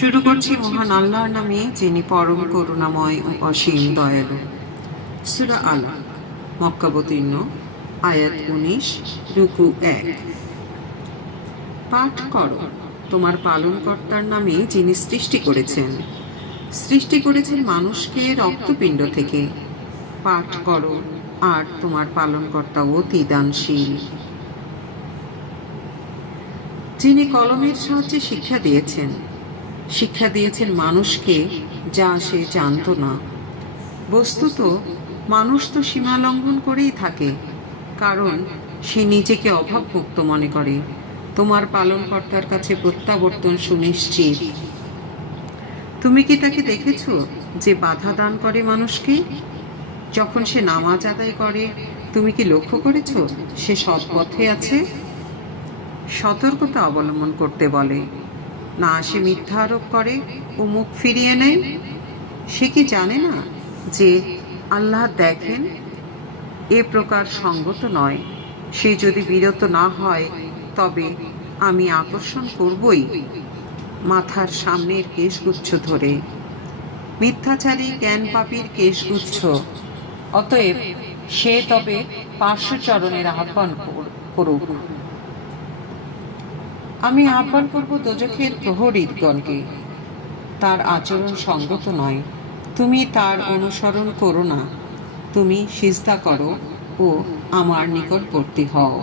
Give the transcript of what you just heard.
শুরু করছি মহান আল্লাহর নামে, যিনি পরম করুণাময় ও অসীম দয়ালু। সূরা আলাক, মক্কাবতীর্ণ, আয়াত 19, রুকু 1। পাঠ করো তোমার পালনকর্তার নামে, যিনি সৃষ্টি করেছেন মানুষকে রক্তপিণ্ড থেকে। পাঠ করো, আর তোমার পালনকর্তা অতি দানশীল, যিনি কলমের সাহায্যে শিক্ষা দিয়েছেন মানুষকে, যা সে জানত না। বস্তুত মানুষ তো সীমা লঙ্ঘন করেই থাকে, কারণ সে নিজেকে অভাবমুক্ত মনে করে। তোমার পালনকর্তার কাছে প্রত্যাবর্তন সুনিশ্চিত। তুমি কি তাকে দেখেছ যে বাধা দান করে মানুষকে? যখন সে নামাজ আদায় করে, তুমি কি লক্ষ্য করেছ সে সৎ পথে আছে? সতর্কতা অবলম্বন করতে বলে, না সে মিথ্যা আরোপ করে ও মুখ ফিরিয়ে নেয়। সে কি জানে না যে আল্লাহ দেখেন? এ প্রকার সঙ্গত নয়। সে যদি বিরত না হয়, তবে আমি আকর্ষণ করবই মাথার সামনের কেশগুচ্ছ ধরে, মিথ্যাচারী জ্ঞান পাপীর কেশগুচ্ছ। অতএব সে তবে পার্শ্বচরণের আহ্বান করুক। আমি আহ্বান করব দোজখের প্রহরীগণকে। তার আচরণ সঙ্গত নয়। তুমি তার অনুসরণ করো না। তুমি সিজদা করো ও আমার নিকটবর্তী হও।